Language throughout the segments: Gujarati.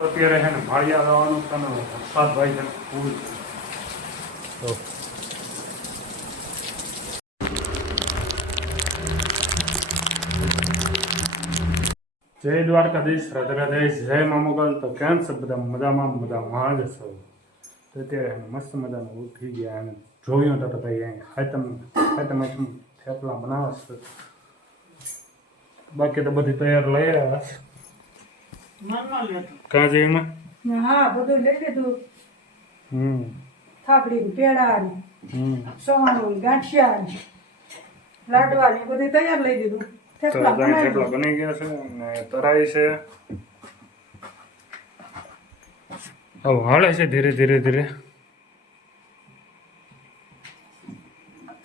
અત્યારે છે ને માળિયા લાવવાનું છે ને વરસાદ ભાઈ છે ફૂલ તો જય દ્વારકાધીશ, રાધરાધેશ, જય મામોગલ. તો કેમ છે બધા? મજામાં જ છો? તો અત્યારે મસ્ત મજાનું ઉઠી ગયા અને જોયું તો ભાઈ અહીં ખાતમ થેપલા બનાવે છે. બાકી તો બધી તૈયાર લઈ રહ્યા છે. કાં છે એમાં? હા, બધું લઈ લીધું. થાપડી પેડા સોનું ગાંઠિયા લાડવા ને બધું તૈયાર લઈ દીધું. થેપલા બની ગયા છે અને તરાઈ છે. હવે હાલે છે ધીરે ધીરે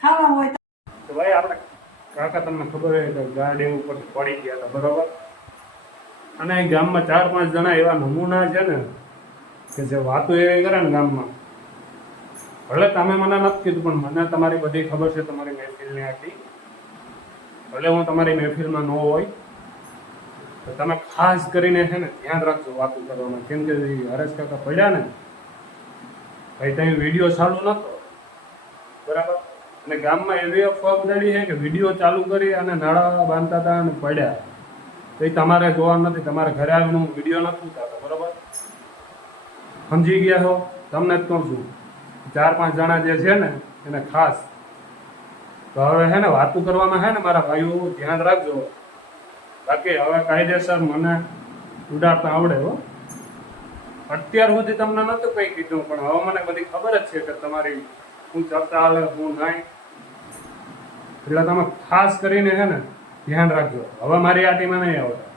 ખાવા હોય તો ભાઈ આપણે કાકા તમને ખબર હોય કે ગાડી ઉપર પડી ગયા હતા, બરોબર? અને એ ગામમાં 4-5 જણા એવા નમૂના છે ને કે જે વાતો એવી કરે ને ગામમાં. ભલે તમે મને નથી કીધું પણ મને તમારી બધી ખબર છે, તમારી મહેફિલની આખી. ભલે હું તમારી મહેફિલમાં ન હોય તો તમે ખાસ કરીને છે ને ધ્યાન રાખજો વાતો કરવામાં. કેમ કે હરેશ કાકા પડ્યા ને ભાઈ, તમે વિડીયો ચાલુ નતો, બરાબર? અને ગામમાં એવી અફવા ઉડાડી છે કે વિડીયો ચાલુ કરી અને નાળા બાંધતા હતા અને પડ્યા. તો એ તમારે જોવાનું નથી, તમારે ઘરે આવીને હું વિડીયો નથી ઉતારતો, બરાબર? સમજી ગયા હો? તમને જ કહું છું, 4-5 જણા જે છે ને એને ખાસ. તો હવે છે ને વાતું કરવામાં છે ને મારા ભાઈઓ ધ્યાન રાખજો. બાકી હવે કાયદેસર મને ઉડાડતા આવડે હો. અત્યાર સુધી તમને નહોતું કંઈ કીધું પણ હવે મને બધી ખબર જ છે કે તમારી હું ચર્ચા હાલે હું નહીં. એટલે તમે ખાસ કરીને છે ને ધ્યાન રાખજો. હવે મારી આ ટીમાં નહીં આવતા.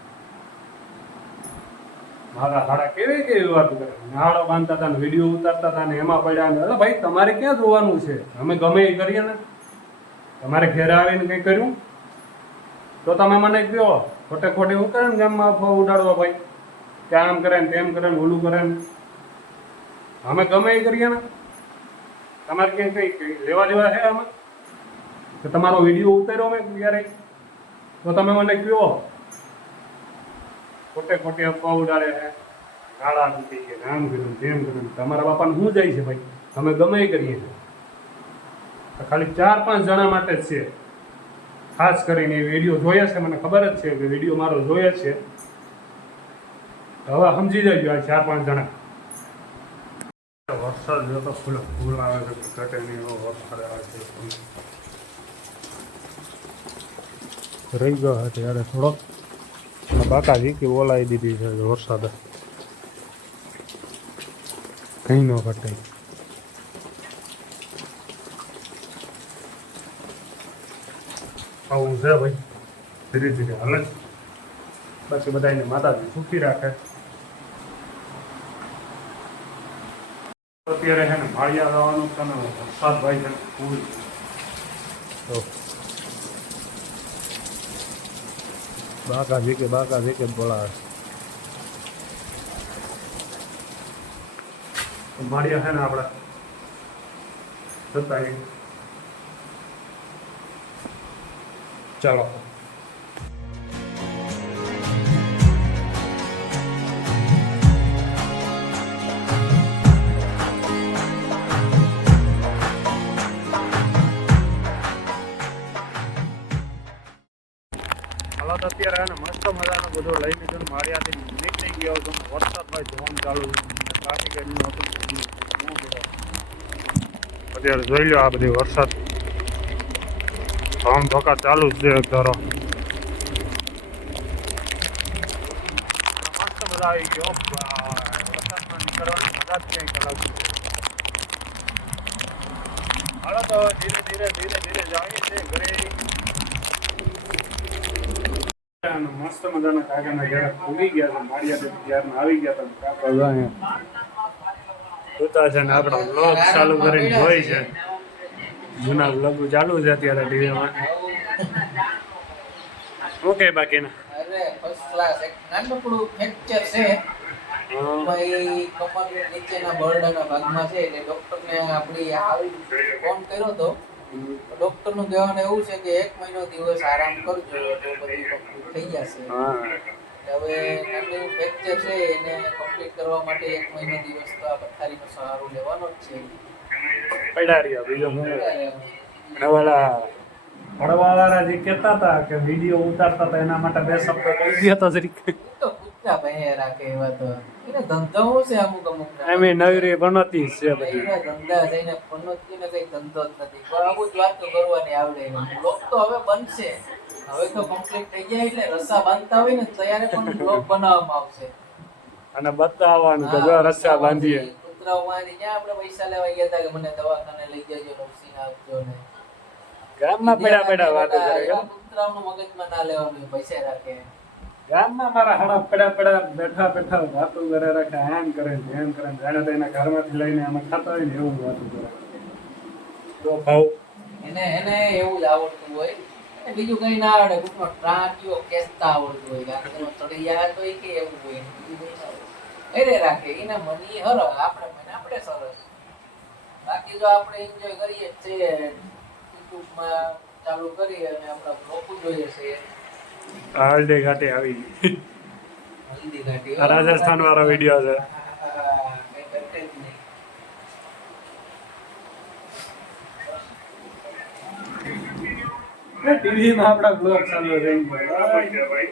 મારા હાડા કેવી વાતો કરે, નાળો બાંધતા હતા ને વિડીયો ઉતારતા હતા ને એમાં પડ્યા ને. અરે ભાઈ, તમારે ક્યાં જોવાનું છે? અમે ગમે એ કરીએ ને. તમારે ઘેરે આવીને કંઈ કર્યું તો તમે મને કહો. ખોટે હું કરે ને ગામમાં અફવા ઉડાડવા ભાઈ, કે આમ કરે ને તેમ કરે ને ઓલું કરે ને. અમે ગમે એ કરીએ ને. તમારે ક્યાંય કંઈ લેવા દેવા છે અમે કે તમારો વિડીયો ઉતાર્યો મેં ક્યારે? તો તમે મને કહો. ખોટે અફવા ઉડાડે છે, ગાળા મૂકી કે આમ કર્યું તેમ કર્યું. તમારા બાપાને શું જાય છે ભાઈ? અમે ગમે એ કરીએ છીએ. ખાલી 4-5 જણા માટે જ છે. ખાસ કરીને એ વિડીયો જોયા છે, મને ખબર જ છે કે વિડીયો મારો જોયા છે. હવે સમજી જજો આ 4-5 જણા. વરસાદ જોતો ફૂલ આવે છે, ઘટે નહીં એવો વરસાદ આવે છે. રહી ગયો હતો ત્યારે થોડોક બાકાજી કે બોલાવી દીધી છે વરસાદ. કંઈ ન ઘટે. આવું છે ભાઈ, ધીરે હાલે છે. બાકી બધાને માતાજી સુખી રાખે. અત્યારે છે ને માળિયા લાવવાનું છે ને વરસાદ ભાઈ છે ફૂલ તો બાકાજી કે બોલાવે. માળિયા છે ને આપણા જતા ચાલો. અત્યારે એને મસ્ત મજાનો બધો લઈ લીધો. માળિયાથી નીકળી ગયો હતો. વરસાદ ભાઈ જોવાનું ચાલુ, ટ્રાફિક એમનું હતું. અત્યારે જોઈ લો આ બધી વરસાદ ધોમ ધોકા ચાલુ જ છે. ધારો મસ્ત મજા આવી ગયો. વરસાદમાં નીકળવાની મજા જ કંઈક અલગ. હાલો તો ધીરે ધીરે જઈએ છે ઘરે. મસ્ત મજાના કાકાના ઘરે ઉગી ગયા છે. માળિયા ત્યારના આવી ગયા હતા. કાકા જોતા છે ને આપણો બ્લોગ ચાલુ કરીને જોઈ છે. જૂના બ્લોગ ચાલુ છે અત્યારે ટીવીમાં. ઓકે બાકીના અરે ફર્સ્ટ ક્લાસ. એક નાનકડું ફ્રેક્ચર છે ભાઈ કમર નીચેના બરડાના ભાગમાં છે. એટલે ડોક્ટરને આપણી આવી ફોન કર્યો તો. ડોક્ટરનું કહેવાનું એવું છે કે 1 મહિનો દિવસ આરામ કરજો તો બધી કમ્પ્લીટ થઈ જશે. હવે નાનું ફ્રેક્ચર છે એને કમ્પ્લીટ કરવા માટે 1 મહિનો દિવસ તો આ પથારીનો સહારો લેવાનો જ છે. પડ્યા રહ્યા બીજો શું અને ઓલા ભણવાવાળા જે કહેતા હતા કે વિડીયો ઉતારતા હતા એના માટે 2 શબ્દ કહી દે તો જરીક એ તો કૂતરા ભે રાખે એવા તો એને ધંધો શું છે અમુક એમ નવરી ભણતી છે બધી એના ધંધા છે એને પનોતીને કઈ ધંધો જ નથી પણ અમુક વાત તો કરવાની આવડે એને બ્લોગ તો હવે બનશે હવે તો કમ્પ્લીટ થઈ જાય એટલે રસ્સા બાંધતા હોય ને ત્યારે પણ બ્લોગ બનાવવામાં આવશે અને બતાવવાનું કે જો રસ્સા બાંધીએ કૂતરાઓમાંથી જ્યાં આપણે પૈસા લેવા ગયા હતા કે મને દવાખાને લઈ જજો રસીને આપજો ને ગામમાં પડ્યા વાતો કરે એવા કૂતરાઓનું મગજમાં ના લેવાનું પૈસા રાખે ગામમાં મારા હાડા પડ્યા બેઠા વાતો કરે રાખે એમ કરે છે એમ કરે છે. જાણે તો એના ઘરમાંથી લઈને અમે ખાતા હોય ને એવું વાતો કરે તો ભાવ એને એવું જ આવડતું હોય અને બીજું કઈ ના આવડે કોકનો ટ્રાંટિયો ખેંચતા આવડતું હોય કારણ કે એનો ચડિયા તો કે એવું હોય બીજું કઈ ના હોય અરે રાખે એના મની હર આપણે સરસ બાકી જો આપણે એન્જોય કરીએ છે યુટ્યુબમાં ચાલુ કરીએ અને આપણા બ્લોગ જોઈએ છે હલ્દી ઘાટી આવી ગઈ. હલ્દી ઘાટી આ રાજસ્થાન વાળો વિડીયો છે. કઈ કરતે જ નહીં ટીવી માં આપડા બ્લોગ ચાલુ રહી ગયો ભાઈ.